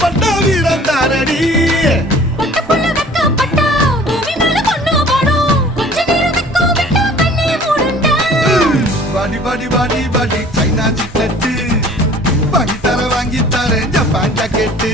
பட்ட வீரம் தாரடி பாடி பாடி பாடி பாடி சைனா சிக்கட்டு வாங்கி தர ஜப்பான் ஜாக்கெட்டு